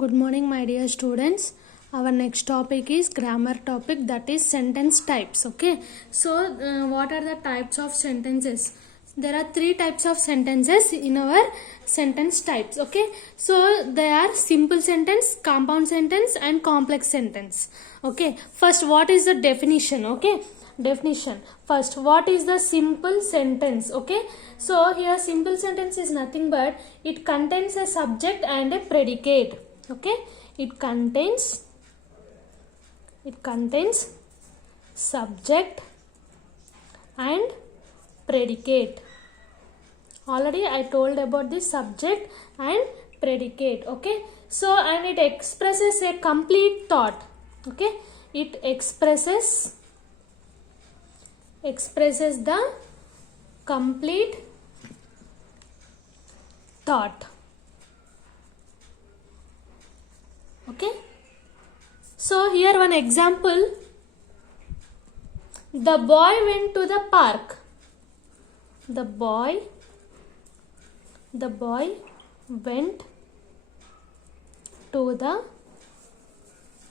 Good morning, my dear students. Our next topic is grammar topic, that is sentence types. Okay, so what are the types of sentences? There are three types of sentences in our sentence types. Okay, so they are simple sentence, compound sentence, and complex sentence. Okay, first, what is the definition? Okay, definition. First, what is the simple sentence? Okay, so here simple sentence is nothing but it contains a subject and a predicate. Okay, it contains subject and predicate. Already I told about the subject and predicate. Okay, so and it expresses a complete thought. Okay, it expresses the complete thought. Okay, so here one example. The boy went to the park. The boy went to the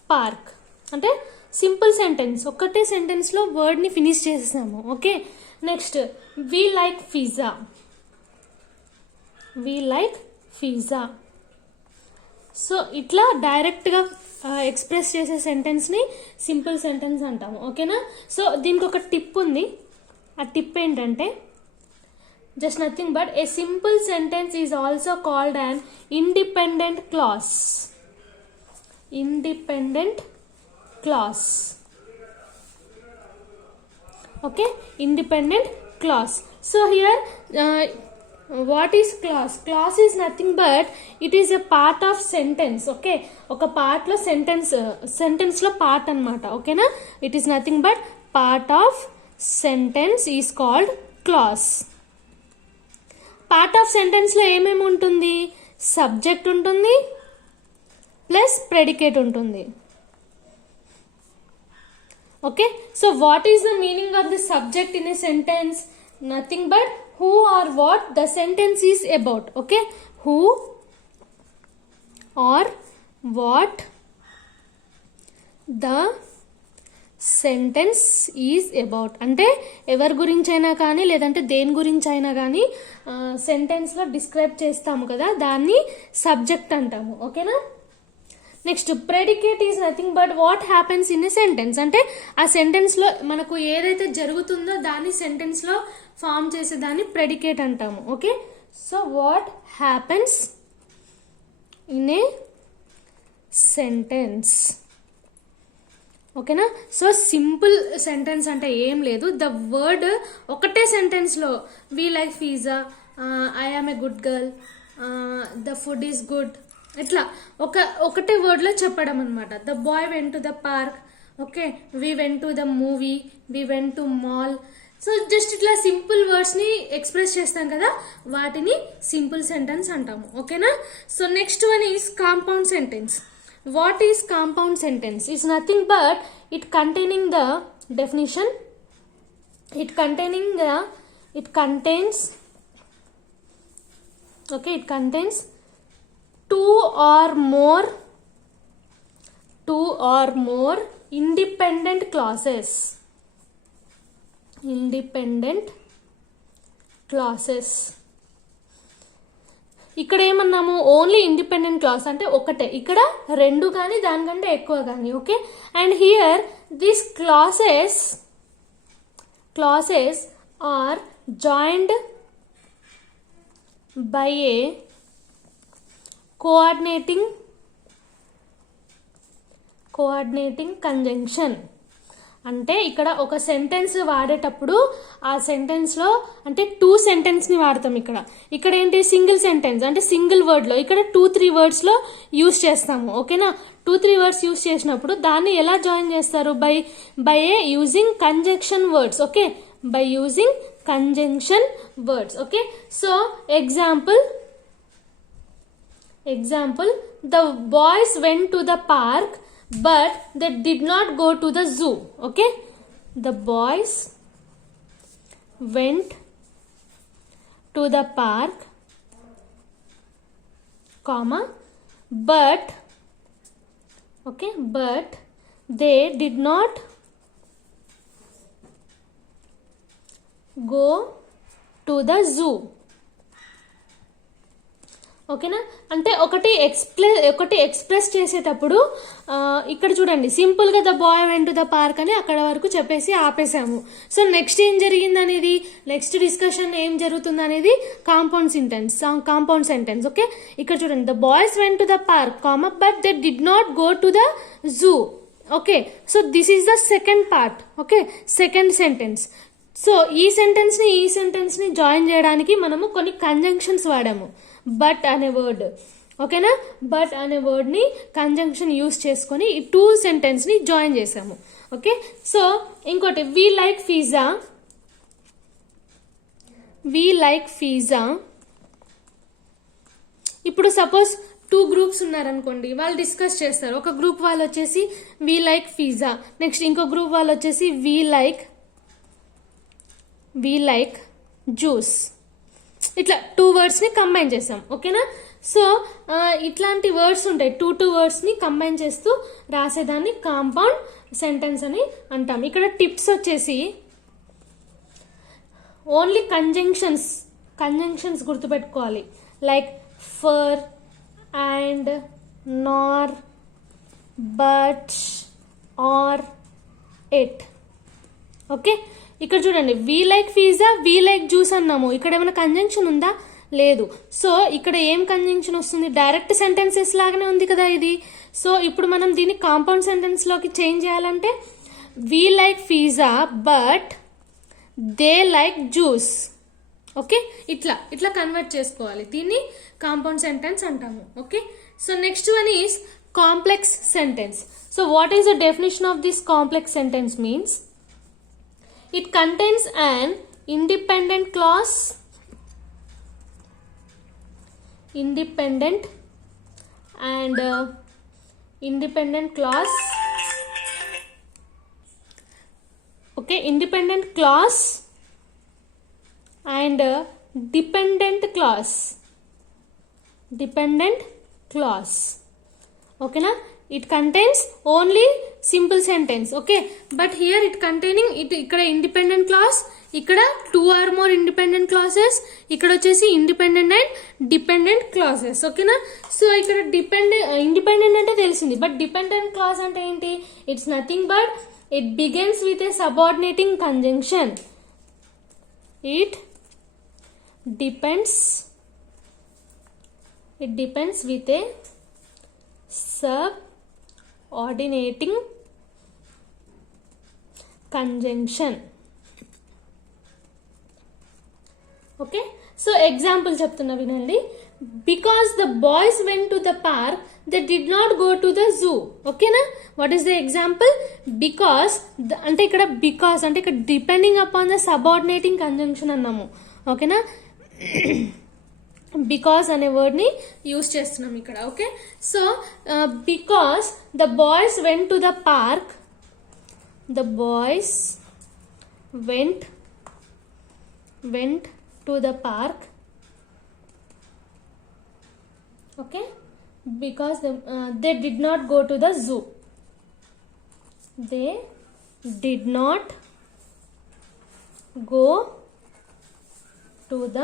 park. అంటే simple sentence, ఒక్కటే సెంటెన్స్లో వర్డ్ని ఫినిష్ చేసేసాము. Okay, next we like pizza. So ఇట్లా డైరెక్ట్గా ఎక్స్ప్రెస్ చేసే సెంటెన్స్ని simple sentence అంటాము. ఓకేనా, సో దీనికి ఒక టిప్ ఉంది. ఆ టిప్ ఏంటంటే just nothing but a simple sentence is also called an independent clause. Okay, independent clause. So here what is clause? Clause is nothing but it is a part of sentence. Okay, oka part lo sentence lo part anamata. Okay na, it is nothing but part of sentence is called clause. Part of సెంటెన్స్లో ఏమేమి ఉంటుంది? Subject ఉంటుంది plus predicate ఉంటుంది. Okay, so what is the meaning of the subject in a sentence? Nothing but who or what the sentence is about. Okay, who or what the sentence is about. అంటే ఎవరి గురించి అయినా కానీ లేదంటే దేని గురించి అయినా కానీ సెంటెన్స్లో డిస్క్రైబ్ చేస్తాము కదా, దాన్ని సబ్జెక్ట్ అంటాము. ఓకేనా, next predicate is nothing but what happens in a sentence. అంటే ఆ సెంటెన్స్లో మనకు ఏదైతే జరుగుతుందో దాన్ని సెంటెన్స్లో ఫామ్ చేసేదాన్ని ప్రెడికేట్ అంటాము. Okay, so what happens in a sentence. ఓకేనా, సో సింపుల్ సెంటెన్స్ అంటే ఏం లేదు. ద వర్డ్ ఒకటే సెంటెన్స్లో we like pizza, I am a good girl, the food is good, ఇట్లా ఒకటే వర్డ్లో చెప్పడం అనమాట. The boy went to the park. Okay, we vent to the movie, we went to mall. So just ఇట్లా సింపుల్ వర్డ్స్ని ఎక్స్ప్రెస్ చేస్తాం కదా, వాటిని సింపుల్ సెంటెన్స్ అంటాము. ఓకేనా, so next one is compound sentence. What is compound sentence? Is nothing but it containing the definition. It contains two or more independent clauses. ఇక్కడ ఏమన్నాము? Only independent class అంటే ఒకటే, ఇక్కడ రెండు కానీ దానికంటే ఎక్కువ కానీ. Okay, and here this clauses are joined by a coordinating conjunction. అంటే ఇక్కడ ఒక సెంటెన్స్ వాడేటప్పుడు ఆ సెంటెన్స్లో అంటే టూ సెంటెన్స్ని వాడతాం. ఇక్కడ ఏంటి? సింగిల్ సెంటెన్స్ అంటే సింగిల్ వర్డ్లో, ఇక్కడ 2-3 వర్డ్స్లో యూస్ చేస్తాము. ఓకేనా, 2-3 వర్డ్స్ యూస్ చేసినప్పుడు దాన్ని ఎలా జాయిన్ చేస్తారు? బై ఏ using conjunction words. Okay, by using conjunction words. Okay, so example the boys went to the park but they did not go to the zoo. Okay, the boys went to the park, comma, but Okay, but they did not go to the zoo. ఓకేనా, అంటే ఒకటి ఎక్స్ప్రెస్ చేసేటప్పుడు ఇక్కడ చూడండి, సింపుల్గా the boy went to the park అని అక్కడ వరకు చెప్పేసి ఆపేసాము. సో నెక్స్ట్ ఏం జరిగింది అనేది, నెక్స్ట్ డిస్కషన్ ఏం జరుగుతుంది అనేది కాంపౌండ్ సెంటెన్స్. ఓకే, ఇక్కడ చూడండి, the boys went to the park comma but they did not go to the zoo. Okay, so this is the second part. Okay, second sentence. So ఈ సెంటెన్స్ని జాయిన్ చేయడానికి మనము కొన్ని కంజంక్షన్స్ వాడాము. బట్ అనే వర్డ్, ఓకేనా, బట్ అనే వర్డ్ని కంజంక్షన్ యూస్ చేసుకొని ఈ టూ సెంటెన్స్ని జాయిన్ చేసాము. ఓకే, సో ఇంకోటి వీ లైక్ పిజ్జా. ఇప్పుడు సపోజ్ 2 గ్రూప్స్ ఉన్నారనుకోండి, వాళ్ళు డిస్కస్ చేస్తారు. ఒక గ్రూప్ వాళ్ళు వచ్చేసి వీ లైక్ పిజ్జా, నెక్స్ట్ ఇంకో గ్రూప్ వాళ్ళు వచ్చేసి వీ లైక్ జ్యూస్. ఇట్లా 2 వర్డ్స్ని కంబైన్ చేసాం. ఓకేనా, సో ఇట్లాంటి వర్డ్స్ ఉంటాయి, 2 వర్డ్స్ని కంబైన్ చేస్తూ రాసేదాన్ని కాంపౌండ్ సెంటెన్స్ అని అంటాం. ఇక్కడ టిప్స్ వచ్చేసి ఓన్లీ కంజంక్షన్స్ గుర్తుపెట్టుకోవాలి. Like for, and, Nar, but, are, it. Okay, ఇక్కడ చూడండి, we like pizza, we like juice అన్నాము. ఇక్కడ ఏమైనా కంజంక్షన్ ఉందా? లేదు. సో ఇక్కడ ఏం కంజంక్షన్ వస్తుంది? డైరెక్ట్ సెంటెన్సెస్ లాగానే ఉంది కదా ఇది. సో ఇప్పుడు మనం దీన్ని కాంపౌండ్ సెంటెన్స్లోకి చేంజ్ చేయాలంటే we like pizza but they like juice. Okay, ఇట్లా కన్వర్ట్ చేసుకోవాలి. దీన్ని కాంపౌండ్ సెంటెన్స్ అంటాము. Okay, so next one is complex sentence. So what is the definition of this complex sentence means? It contains an independent clause, independent clause. Okay, independent clause and dependent clause. Okay na, it contains only simple sentence. Okay, but here it containing it ikkada independent clause, ikkada 2 or more independent clauses, ikkada vachesi independent and dependent clauses. Okay na, so ikkada independent ante telisindi, but dependent clause ante enti? It's nothing but it begins with a subordinating conjunction. It depends with a subordinating conjunction. Okay, so example చెప్తున్నా వినండి. Because the boys went to the park, they did not go to the zoo. ఓకేనా, what is the example? Because అంటే ఇక్కడ because అంటే ఇక్కడ depending upon the subordinating conjunction అన్నాము. ఓకేనా, బికాస్ అనే వర్డ్ని యూజ్ చేస్తున్నాం ఇక్కడ. Okay, so because the boys went to the park, the boys went to the park. Okay, because they did not go to the zoo. They did not go to the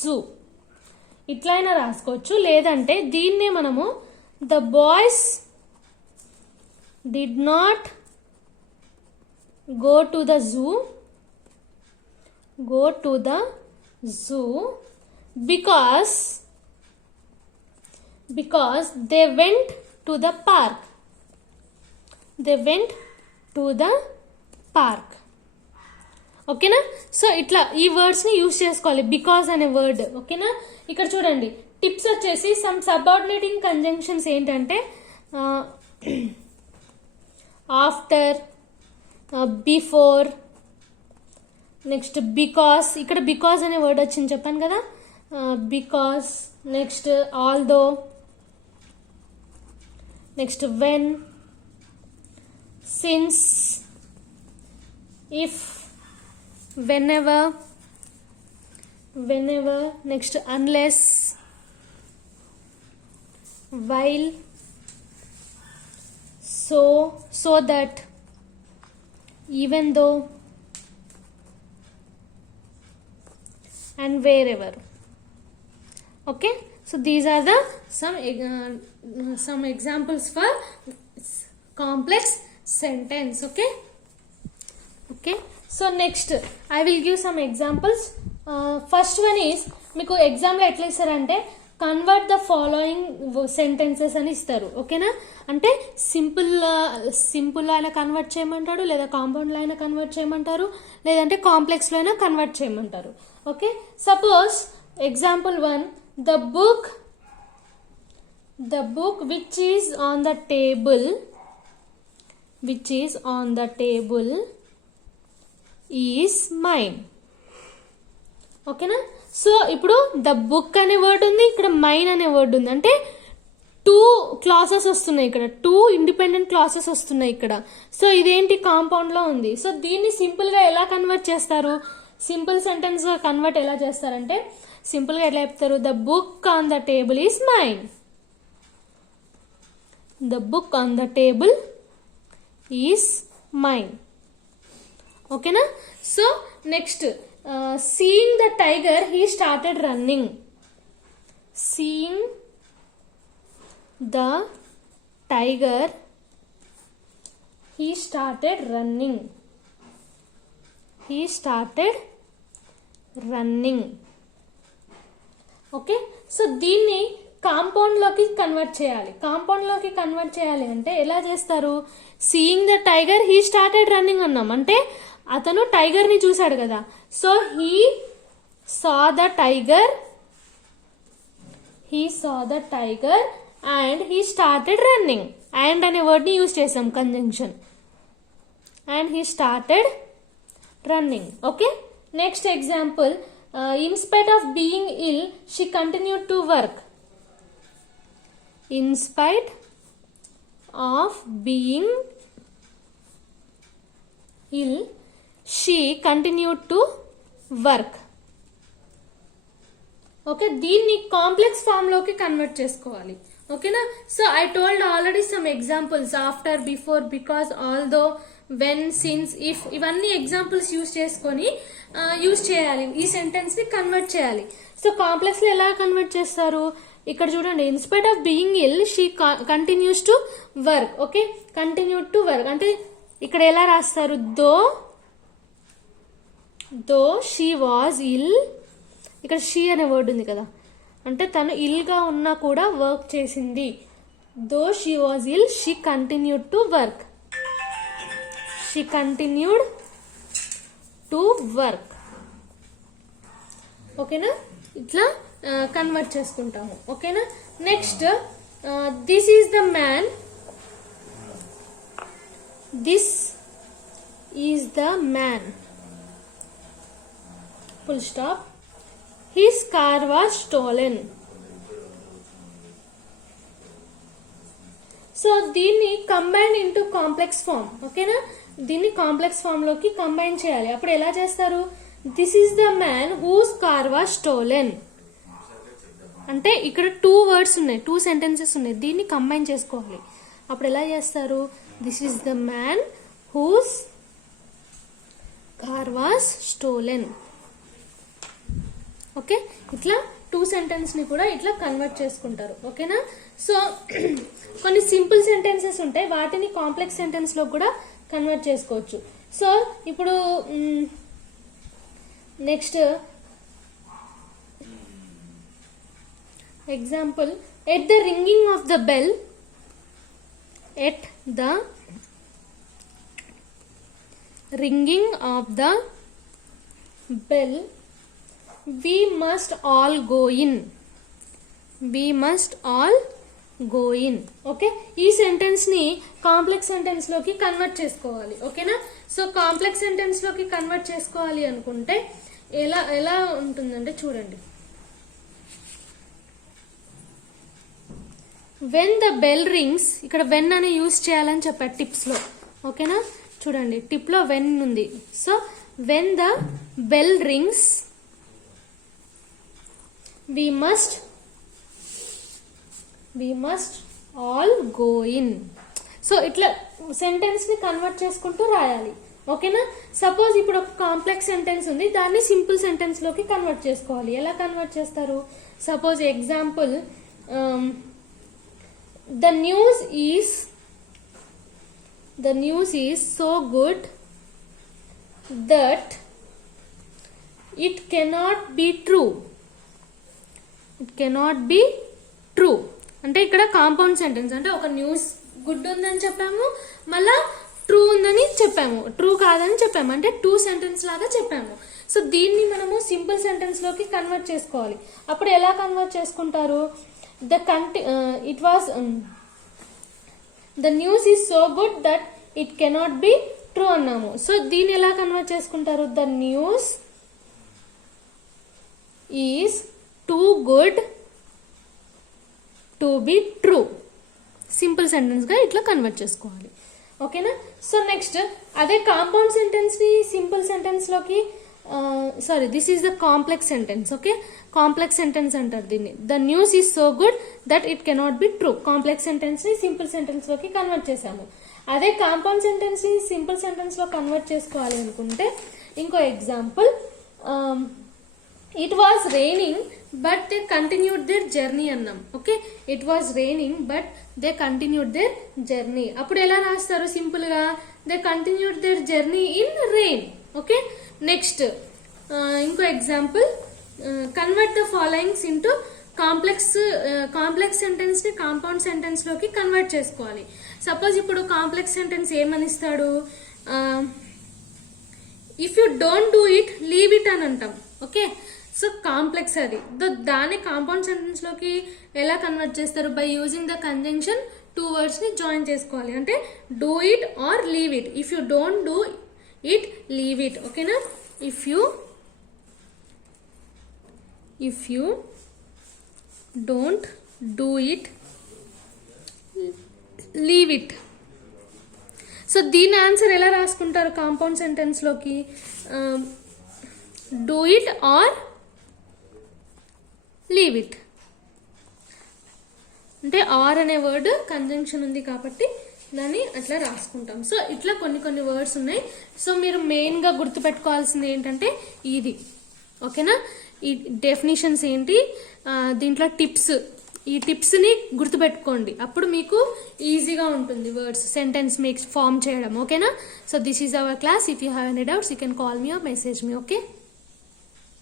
zoo. ఇట్లయినా రాసుకోవచ్చు, లేదంటే దీన్నే మనము the boys did not go to the zoo because they went to the park. ఓకేనా, so ఇట్లా ఈ వర్డ్స్ని use చేసుకోవాలి, బికాస్ అనే వర్డ్. ఓకేనా, ఇక్కడ చూడండి టిప్స్ వచ్చేసి సమ్ సబార్డినేటింగ్ కంజంక్షన్స్ ఏంటంటే ఆఫ్టర్, బిఫోర్, నెక్స్ట్ బికాస్. ఇక్కడ బికాస్ అనే వర్డ్ వచ్చింది చెప్పాను కదా, because. Next although, next when, since, if, whenever, next unless, while, so that, even though, and wherever. Okay, so these are the some examples for complex sentence. Okay, so next I will give some examples. First one is, మీకు ఎగ్జామ్లో ఎట్లా ఇస్తారంటే convert the following sentences అని ఇస్తారు. ఓకేనా, అంటే సింపుల్ అయినా కన్వర్ట్ చేయమంటాడు, లేదా కాంపౌండ్లో అయినా కన్వర్ట్ చేయమంటారు, లేదంటే కాంప్లెక్స్లో అయినా కన్వర్ట్ చేయమంటారు. Okay, suppose example 1, the book which is on the table is mine. ఓకేనా, సో ఇప్పుడు ద బుక్ అనే వర్డ్ ఉంది, ఇక్కడ మైన్ అనే వర్డ్ ఉంది, అంటే 2 క్లాసెస్ వస్తున్నాయి, ఇక్కడ 2 ఇండిపెండెంట్ క్లాసెస్ వస్తున్నాయి ఇక్కడ. సో ఇదేంటి, కాంపౌండ్ లో ఉంది. సో దీన్ని సింపుల్ గా ఎలా కన్వర్ట్ చేస్తారు, సింపుల్ సెంటెన్స్ గా కన్వర్ట్ ఎలా చేస్తారంటే సింపుల్ గా ఎలా చెప్తారు, the book on the table is mine. The book on the table is mine. ఓకేనా, so next, seeing the tiger he started running. Seeing the tiger he started running. Okay, so దీన్ని కాంపౌండ్ లోకి కన్వర్ట్ చేయాలి అంటే ఎలా చేస్తారు, seeing the tiger he started running అన్నాం, అంటే అతను టైగర్ ని చూశాడు కదా. So he saw the tiger and he started running. And అనే వర్డ్ ని యూజ్ చేసాం, conjunction. And he started running. Okay, next example, in spite of being ill she continued to work. In spite of being ill she continued to work. Okay, దీన్ని complex form లోకి convert చేసుకోవాలి. ఓకేనా, so I told already some examples, after, before, because, although, when, since, if, ఇవన్నీ examples use చేసుకొని యూజ్ చేయాలి, ఈ సెంటెన్స్ ని కన్వర్ట్ చేయాలి. సో కాంప్లెక్స్ లో ఎలా కన్వర్ట్ చేస్తారు, ఇక్కడ చూడండి, inspite of being ill she continues to work. Okay, continued to work అంటే ఇక్కడ ఎలా రాస్తారు, దో షీ వాజ్ ఇల్, ఇక్కడ షీ అనే వర్డ్ ఉంది కదా, అంటే తను ఇల్ గా ఉన్నా కూడా వర్క్ చేసింది. Though she was ill she continued to work. ఓకేనా, ఇట్లా కన్వర్ట్ చేసుకుంటాము. ఓకేనా, next, this is the man, full stop, his car was stolen. So దీన్ని కంబైన్ ఇంటూ కాంప్లెక్స్ ఫామ్. ఓకేనా, దీన్ని కాంప్లెక్స్ ఫామ్ లోకి కంబైన్ చేయాలి. అప్పుడు ఎలా చేస్తారు, this is the man whose car was stolen, అంటే ఇక్కడ 2 వర్డ్స్ ఉన్నాయి, 2 సెంటెన్సెస్ ఉన్నాయి, దీన్ని కంబైన్ చేసుకోవాలి. అప్పుడు ఎలా చేస్తారు, this is the man whose car was stolen. Okay, ఇట్లా 2 సెంటెన్స్ ని కూడా ఇట్లా కన్వర్ట్ చేసుకుంటారు. ఓకేనా, సో కొన్ని సింపుల్ సెంటెన్సెస్ ఉంటాయి, వాటిని కాంప్లెక్స్ సెంటెన్స్ లో కూడా కన్వర్ట్ చేసుకోవచ్చు. సో ఇప్పుడు next example, at the ringing of the bell, we must all go in. Okay, ఈ సెంటెన్స్ ని కాంప్లెక్స్ సెంటెన్స్ లోకి కన్వర్ట్ చేసుకోవాలి. ఓకేనా, సో కాంప్లెక్స్ సెంటెన్స్ లోకి కన్వర్ట్ చేసుకోవాలి అనుకుంటే ఎలా ఉంటుందంటే చూడండి, వెన్ ద బెల్ రింగ్స్, ఇక్కడ వెన్ అని యూజ్ చేయాలని చెప్పారు టిప్స్ లో. ఓకేనా, చూడండి టిప్ లో వెన్ ఉంది. So when the bell rings we must all go in. So ఇట్లా సెంటెన్స్ని కన్వర్ట్ చేసుకుంటూ రాయాలి. ఓకేనా? సపోజ్ ఇప్పుడు ఒక కాంప్లెక్స్ సెంటెన్స్ ఉంది, దాన్ని సింపుల్ సెంటెన్స్లోకి కన్వర్ట్ చేసుకోవాలి. ఎలా కన్వర్ట్ చేస్తారు? Suppose example, the news is so good that it cannot be true. అంటే ఇక్కడ కాంపౌండ్ సెంటెన్స్, అంటే ఒక న్యూస్ గుడ్ ఉందని చెప్పాము, మళ్ళా ట్రూ ఉందని చెప్పాము, ట్రూ కాదని చెప్పాము, అంటే 2 సెంటెన్స్ లాగా చెప్పాము. సో దీన్ని మనము సింపుల్ సెంటెన్స్ లోకి కన్వర్ట్ చేసుకోవాలి. అప్పుడు ఎలా కన్వర్ట్ చేసుకుంటారు? The news is so good that it cannot be true అన్నాము. సో దీన్ని ఎలా కన్వర్ట్ చేసుకుంటారు? The news is too good to be true. Simple సెంటెన్స్గా ఇట్లా కన్వర్ట్ చేసుకోవాలి. ఓకేనా? సో నెక్స్ట్ అదే కాంపౌండ్ సెంటెన్స్ని సింపుల్ సెంటెన్స్లోకి, this is the complex sentence. Okay, complex sentence అంటారు దీన్ని. The news is so good that it cannot be true. Complex సెంటెన్స్ని సింపుల్ సెంటెన్స్లోకి కన్వర్ట్ చేశాము. అదే కాంపౌండ్ సెంటెన్స్ని సింపుల్ సెంటెన్స్లో కన్వర్ట్ చేసుకోవాలి అనుకుంటే ఇంకో example, it was raining but they continued their journey అన్నాం. Okay, it was raining but they continued their journey. అప్పుడు ఎలా రాస్తారు? సింపుల్ గా they continued their journey in rain. Okay, next ఇంకో example, convert the followings into complex sentence ని compound sentence లోకి convert చేసుకోవాలి. Suppose ఇప్పుడు కాంప్లెక్స్ సెంటెన్స్ ఏమనిస్తాడు? If you don't do it leave it అని అంటాం. ఓకే, సో కాంప్లెక్స్ అది. దాన్ని కాంపౌండ్ సెంటెన్స్ లోకి ఎలా కన్వర్ట్ చేస్తారు? By using the conjunction 2 words ని జాయిన్ చేసుకోవాలి. అంటే do it or leave it. If you don't do it leave it. ఓకేనా? If you don't do it leave it. So దీని ఆన్సర్ ఎలా రాసుకుంటారు కాంపౌండ్ సెంటెన్స్ లోకి? Do it or leave it. అంటే or అనే వర్డ్ కంజంక్షన్ ఉంది కాబట్టి దాన్ని అట్లా రాసుకుంటాం. సో ఇట్లా కొన్ని వర్డ్స్ ఉన్నాయి. సో మీరు మెయిన్గా గుర్తుపెట్టుకోవాల్సింది ఏంటంటే ఇది. ఓకేనా? ఈ డెఫినేషన్స్ ఏంటి, దీంట్లో టిప్స్, ఈ టిప్స్ని గుర్తుపెట్టుకోండి. అప్పుడు మీకు ఈజీగా ఉంటుంది వర్డ్స్ సెంటెన్స్ ఫామ్ చేయడం. ఓకేనా? So this is our class. If you have any doubts you can call me or message me. ఓకే.